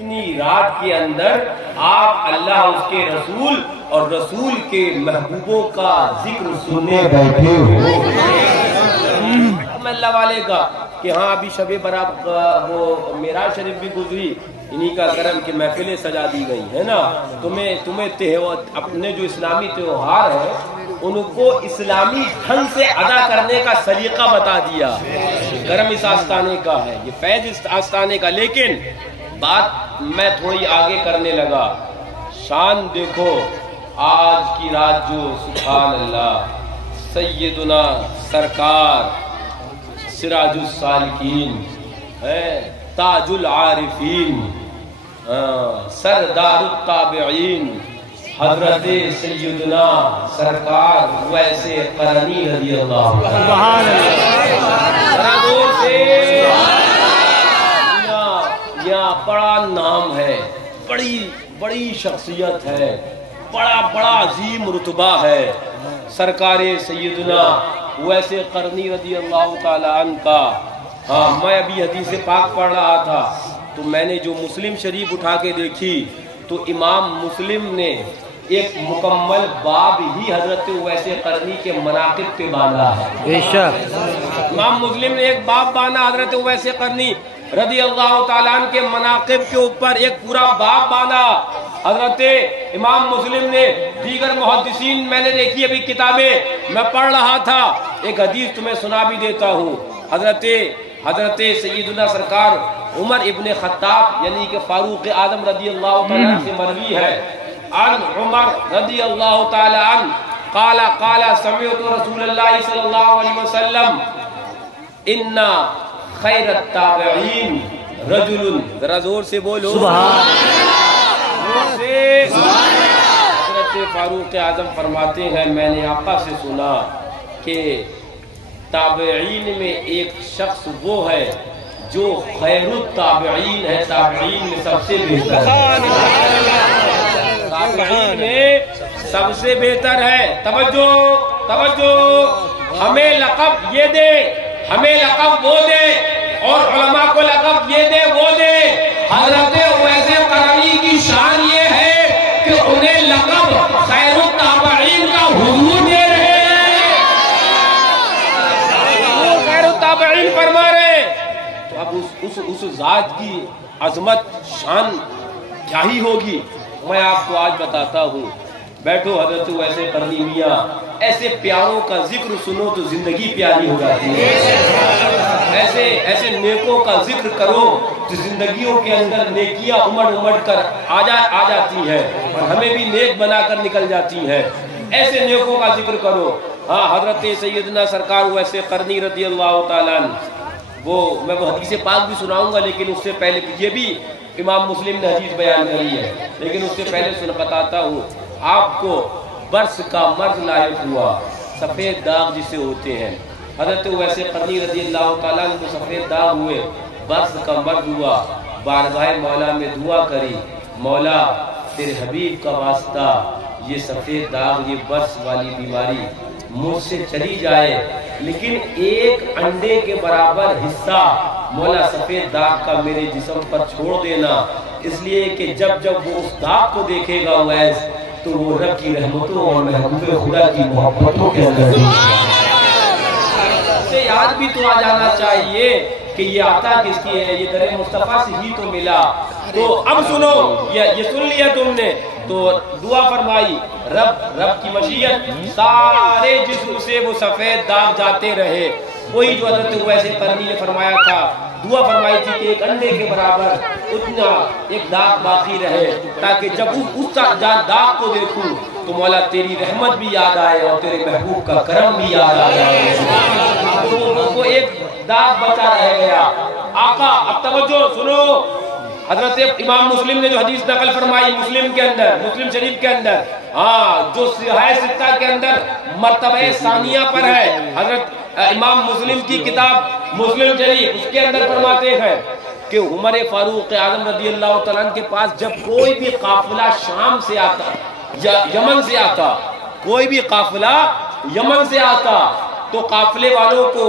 اتنی رات کے اندر آپ اللہ اس کے رسول اور رسول کے محبوبوں کا ذکر سننے بیٹھے ہو اللہ والے کا کہ ہاں ابھی شب برات وہ معراج شریف بھی گزری، انہی کا کرم کہ محفلیں سجا دی گئی ہے نا۔ تمہیں اپنے جو اسلامی تہوار ہے ان کو اسلامی ڈھنگ سے ادا کرنے کا سلیقہ بتا دیا۔ کرم اس آستانے کا ہے، یہ فیض اس آستانے کا۔ لیکن بات میں تھوڑی آگے کرنے لگا، شان دیکھو آج کی رات جو سبحان اللہ سیدنا سرکار سراج السالکین ہے، تاج العارفین، سردار التابعین، حضرت سیدنا سرکار ویسے قرنی رضی اللہ سبحان اللہ۔ یہاں بڑا نام ہے، بڑی شخصیت ہے، بڑا عظیم رتبہ ہے سرکار سیدنا ویسے قرنی رضی اللہ تعالی عنہ کا۔ ہاں میں ابھی حدیث پاک پڑھ رہا تھا تو میں نے جو مسلم شریف اٹھا کے دیکھی تو امام مسلم نے ایک مکمل باب ہی حضرت ویسے قرنی کے مناقب پہ باندھا ہے۔ بے شک امام مسلم نے ایک باب باندھا حضرت ویسے قرنی رضی اللہ تعالیٰ عنہ کے مناقب کے اوپر، ایک پورا باب باندھا حضرت امام مسلم نے۔ دیگر محدثین میں نے دیکھی ابھی کتابیں میں پڑھ رہا تھا، ایک حدیث تمہیں سنا بھی دیتا ہوں۔ حضرت سیدنا سرکار عمر ابن خطاب یعنی کہ فاروق اعظم رضی اللہ تعالیٰ عنہ سے مروی ہے، عن عمر رضی اللہ تعالیٰ عنہ قال سمعت رسول اللہ صلی اللہ علیہ وسلم ان خیر التابعین رجل، ذرا زور سے بولو سبحان اللہ۔ حضرت فاروق اعظم فرماتے ہیں میں نے آقا سے سنا کہ تابعین میں ایک شخص وہ ہے جو خیر التابعین ہے، تابعین میں سب سے بہتر ہے، تابعین میں سب سے بہتر ہے۔ توجہ، ہمیں لقب یہ دے، ہمیں لقب وہ دے اور علماء کو لقب یہ دے وہ دے۔ حضرت ویسے قرنی کی شان یہ ہے کہ انہیں لقب خیر التابعین کا حضور دے رہے ہیں، وہ خیر التابعین فرما رہے۔ تو اب اس ذات کی عظمت شان کیا ہی ہوگی، میں آپ کو آج بتاتا ہوں۔ بیٹھو حضرت ویسے قرنی میاں، ایسے پیاروں کا ذکر سنو تو زندگی پیاری ہو جاتی ہے، ایسے نیکوں کا ذکر کرو تو زندگیوں کے اندر نیکیاں امڑ کر آ جاتی ہیں اور ہمیں بھی نیک بنا کر نکل جاتی ہیں۔ ایسے نیکوں کا ذکر کرو۔ ہاں حضرت سیدنا سرکار ویسے قرنی رضی اللہ تعالیٰ عنہ، میں وہ حدیث پاک بھی سناؤں گا، لیکن اس سے پہلے یہ بھی امام مسلم نے حدیث بیان کری ہے، لیکن اس سے پہلے بتاتا ہوں آپ کو برس کا مرض لاحق ہوا، سفید داغ جسے ہوتے ہیں۔ حضرت ویسے قرنی رضی اللہ تعالیٰ عنہ کو سفید داغ ہوئے، برس کا مرض ہوا، بارگاہ مولا میں دعا کری، مولا تیرے حبیب کا واسطہ یہ سفید داغ، یہ برس والی بیماری مجھ سے چلی جائے، لیکن ایک انڈے کے برابر حصہ مولا سفید داغ کا میرے جسم پر چھوڑ دینا، اس لیے کہ جب وہ اس داغ کو دیکھے گا ویس تو وہ رب کی رحمتوں اور محبوب خدا کی محبتوں کے اندر سے یاد بھی تو آ جانا چاہیے کہ یہ عطا کس کی ہے، یہ در مصطفیٰ سے ہی تو ملا۔ تو اب سنو، یہ سن لیا تم نے تو دعا فرمائی، رب کی مشیت سارے جسم سے وہ سفید داغ جاتے رہے۔ وہی جو حضرت ویسے قرنی نے فرمایا تھا، دعا فرمائی تھی کہ ایک انڈے کے برابر اتنا ایک داغ باقی رہے، تاکہ جب اس داغ کو دیکھوں تو مولا تیری رحمت بھی یاد آئے اور تیرے محبوب کا کرم بھی یاد آئے۔ وہ ایک داغ بچا رہ گیا۔ آقا اب توجہ سنو، حضرت امام مسلم نے جو حدیث نقل فرمائی مسلم شریف کے اندر، ہاں جو صحیح ستہ کے اندر مرتبہ ثانیہ پر ہے، حضرت امام مسلم کی کتاب مسلم شریف، اس کے اندر فرماتے ہیں کہ عمر فاروق اعظم رضی اللہ تعالیٰ عنہ کے پاس جب کوئی بھی قافلہ شام سے آتا یا یمن سے آتا، کوئی بھی قافلہ یمن سے آتا تو قافلے والوں کو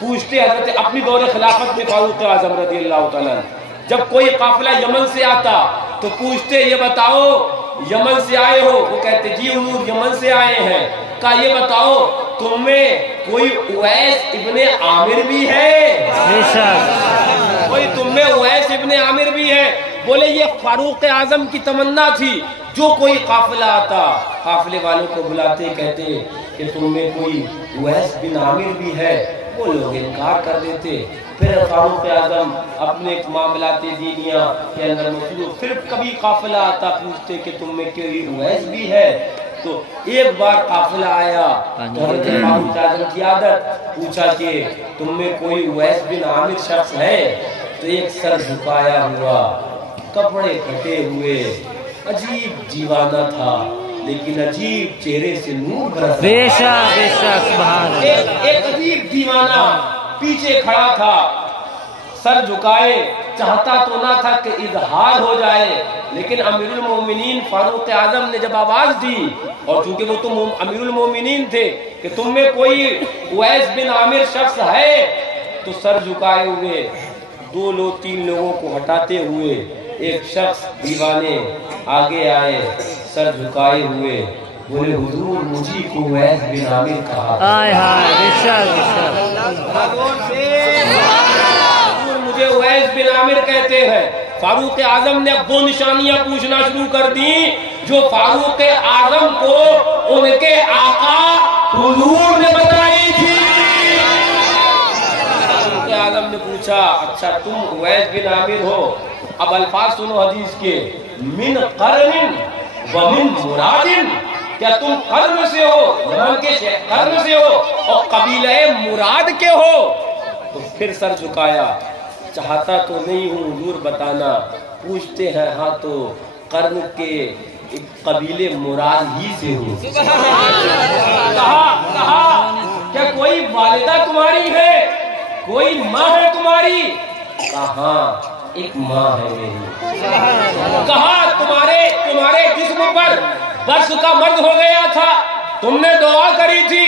پوچھتے، حضرت اپنی دور خلافت میں فاروق اعظم رضی اللہ تعالیٰ عنہ جب کوئی قافلہ یمن سے آتا تو پوچھتے یہ بتاؤ یمن سے آئے ہو؟ وہ کہتے جی حضور یمن سے آئے ہیں۔ کہا یہ بتاؤ تم میں کوئی اویس ابن عامر بھی ہے؟ کوئی تم میں اویس ابن عامر بھی ہے؟ بولے یہ فاروق اعظم کی تمنا تھی، جو کوئی قافلہ آتا قافلے والوں کو بلاتے کہتے کہ تم میں کوئی اویس بن عامر بھی ہے، وہ لوگ انکار کر دیتے۔ پھر فاروق اعظم اپنے معاملات دینیا کے اندر مصروف، پھر کبھی قافلہ آتا پوچھتے کہ تم میں کوئی اویس بھی ہے؟ تو ایک بار قافلہ آیا تو حضرت فاروق اعظم کی عادت پوچھا کہ تم میں کوئی اویس بن عامر شخص ہے؟ تو ایک سر جھکایا ہوا، کپڑے پھٹے ہوئے، عجیب دیوانہ تھا لیکن عجیب چہرے سے نور برس رہا، ایک عجیب دیوانہ پیچھے کھڑا تھا، سر جھکائے، چاہتا تو نہ تھا کہ اظہار ہو جائے، لیکن امیر المومنین فاروق اعظم نے جب آواز دی، اور چونکہ وہ تو امیر المومنین تھے کہ تم میں کوئی اویس بن عامر شخص ہے، تو سر جھکائے ہوئے تین لوگوں کو ہٹاتے ہوئے ایک شخص دیوانے آگے آئے سر جھکائے ہوئے، بولے حضور مجھے کو اویس بن عامر کہا، مجھے اویس بن عامر کہتے ہیں۔ فاروق اعظم نے اب وہ نشانیاں پوچھنا شروع کر دی جو فاروق اعظم کو ان کے آقا حضور نے بتائی تھی۔ فاروق اعظم نے پوچھا اچھا تم اویس بن عامر ہو؟ اب الفاظ سنو حدیث کے، من قرن ومن مراد، کیا تم قرن سے ہو، یمن کے قرن سے ہو اور قبیلہ مراد کے ہو؟ تو پھر سر جھکایا، چاہتا تو نہیں ہوں حضور بتانا، پوچھتے ہیں ہاں تو قرن کے قبیلے مراد ہی سے ہوں۔ کہا کیا کوئی والدہ تمہاری ہے، کوئی ماں ہے تمہاری؟ کہا ایک ماں ہے میری۔ کہا تمہارے جسم پر برس کا مرض ہو گیا تھا، تم نے دعا کری تھی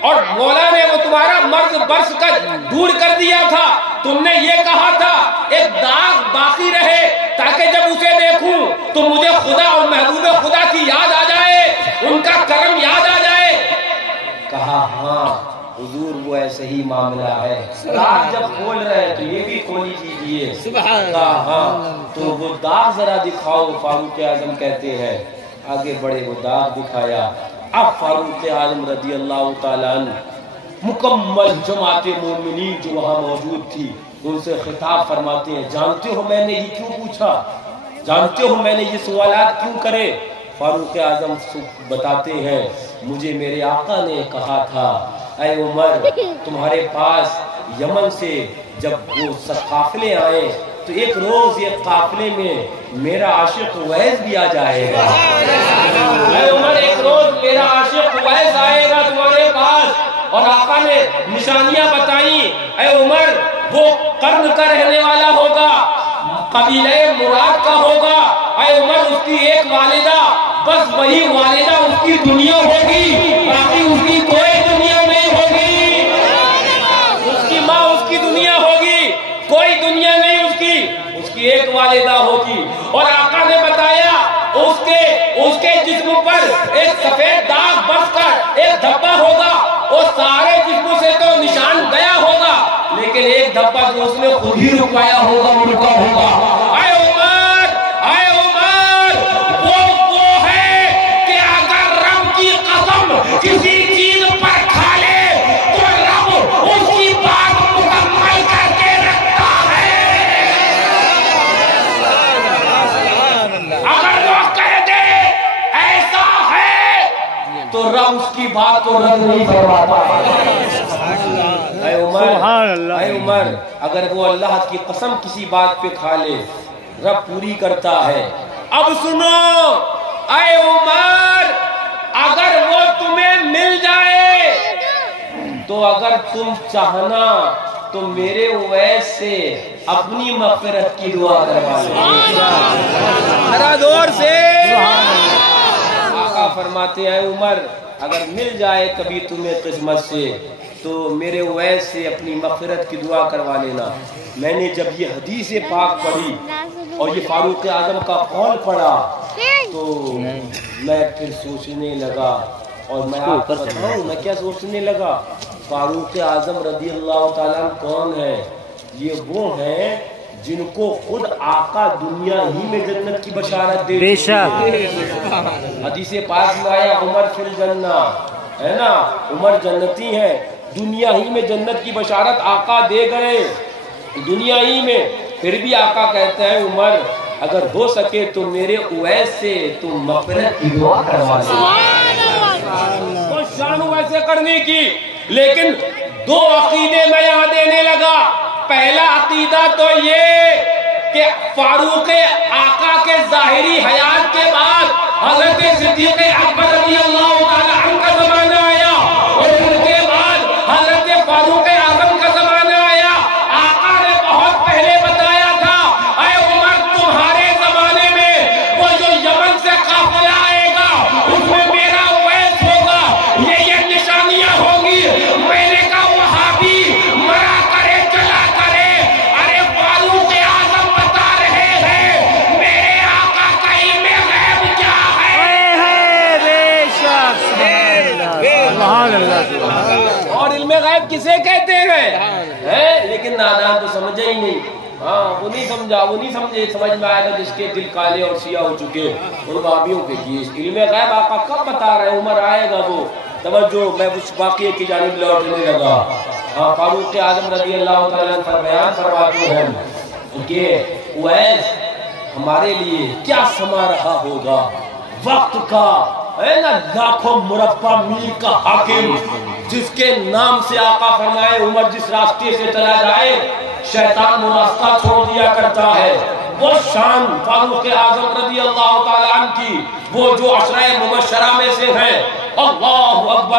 اور مولا نے وہ تمہارا مرض برس کا دور کر دیا تھا، تم نے یہ کہا تھا ایک داغ باقی رہے تاکہ جب اسے دیکھوں تو مجھے خدا اور محبوب خدا کی یاد آ جائے، ان کا کرم یاد آ جائے۔ کہا ہاں حضور وہ ایسے ہی معاملہ ہے، داغ جب کھول رہے ہیں تو یہ بھی کھولی کیجیے۔ کہا ہاں تو وہ داغ ذرا دکھاؤ۔ فاروق اعظم کہتے ہیں آگے بڑے، وہ داغ دکھایا۔ اب فاروق اعظم رضی اللہ تعالیٰ عنہ مکمل جماعت مومنین جو وہاں موجود تھی ان سے خطاب فرماتے ہیں، جانتے ہو میں نے یہ کیوں پوچھا، جانتے ہو میں نے یہ سوالات کیوں کرے؟ فاروق اعظم بتاتے ہیں مجھے میرے آقا نے کہا تھا اے عمر تمہارے پاس یمن سے جب وہ قافلے آئے تو ایک روز یہ قافلے میں میرا عاشق اویس بھی آ جائے گا۔ اے عمر ایک روز میرا عاشق اویس آئے گا تمہارے پاس، اور آقا نے نشانیاں بتائیں۔ اے عمر وہ قرن کا رہنے والا ہوگا، قبیلہ مراد کا ہوگا۔ اے عمر اس کی ایک والدہ، بس وہی والدہ اس کی دنیا ہوگی، باقی اس کی کوئی دنیا نہیں ہوگی۔ اس کی ماں اس کی دنیا ہوگی، کوئی دنیا نہیں اس کی ایک والدہ ہوگی۔ اور آقا نے بتایا اس کے جسم پر ایک سفید داغ بس کر ایک دھبا ہوگا، اور سارے جسم سے تو نشان گیا ہوگا لیکن ایک دھبا جو اس نے خود ہی رکایا ہوگا وہ رکا ہوگا۔ اے عمر وہ ہے کہ اگر رب کی قسم کسی چیز پر کھا لے تو رب اس کی بات مکمل کر کے رکھتا ہے۔ اگر وہ کہہ دے ایسا ہے تو رب اس کی بات کو رد نہیں فرماتا۔ اے عمر اگر وہ اللہ کی قسم کسی بات پہ کھا لے رب پوری کرتا ہے۔ اب سنو اے عمر اگر وہ تمہیں مل جائے تو اگر تم چاہنا تو میرے اویس سے اپنی مغفرت کی دعا کروا لو۔ ذرا زور سے۔ آقا فرماتے ہیں عمر اگر مل جائے کبھی تمہیں قسمت سے تو میرے اویس سے اپنی مغفرت کی دعا کروا لینا۔ میں نے جب یہ حدیث پاک پڑھی اور یہ فاروق اعظم کا قول پڑھا تو میں پھر سوچنے لگا، اور میں آپ کو بتاؤں میں کیا سوچنے لگا، فاروق اعظم رضی اللہ تعالیٰ کون ہے؟ یہ وہ ہیں جن کو خود آقا دنیا ہی میں جنت کی بشارت دے بے شک حدیث پاک میں آیا عمر فی الجنہ، ہے نا، عمر جنتی ہیں، دنیا ہی میں جنت کی بشارت آقا دے گئے دنیا ہی میں۔ پھر بھی آقا کہتے ہیں عمر اگر ہو سکے تو میرے اویس سے تم مغفرت کی دعا کروا دو۔ وہ شان ویسے کرنے کی، لیکن دو عقیدے میں یہاں دینے لگا۔ پہلا عقیدہ تو یہ کہ فاروق آقا کے ظاہری حیات کے بعد حضرت صدیق اکبر رضی اللہ تعالیٰ عنہ کا زمانہ آیا، اور ان کے بعد حضرت فاروق اعظم کا زمانہ آیا۔ آقا نے بہت پہلے بتایا تھا اے عمر تمہارے زمانے میں وہ جو یمن سے قافلہ آئے گا اس میں میرا اویس ہوگا، یہ نشانیاں ہوں گی۔ میں نے کہا وہابی مرا کرے چلا کرے، ارے فاروق اعظم بتا رہے ہیں میرے آقا کا علم غیب کیا ہے۔ بے شک سبحان اللہ۔ اور علم غیب کسے کہتے ہیں؟ لیکن نادان تو سمجھے ہی نہیں۔ ہاں وہ نہیں سمجھا، وہ نہیں سمجھے، سمجھ میں آئے گا جس کے دل کالے اور سیاہ ہو چکے ان وہابیوں کے کیے۔ علم غیب آقا کب بتا رہے ہیں؟ عمر آئے گا وہ۔ توجہ، میں اس واقعے کی جانب لوٹنے لگا۔ ہاں فاروق اعظم رضی اللہ تعالیٰ عنہ کا بیان فرماتے ہیں کہ اویس ہمارے لیے کیا سما رہا ہوگا وقت کا، ہے نا، لاکھوں مربع میل کا حاکم، جس کے نام سے آقا فرمائے عمر جس راستے سے چلا جائے شیطان وہ راستہ چھوڑ دیا کرتا ہے۔ وہ شان فاروق اعظم رضی اللہ تعالیٰ عنہ کی، وہ جو عشرہ مبشرہ میں سے ہیں۔ اللہ اکبر۔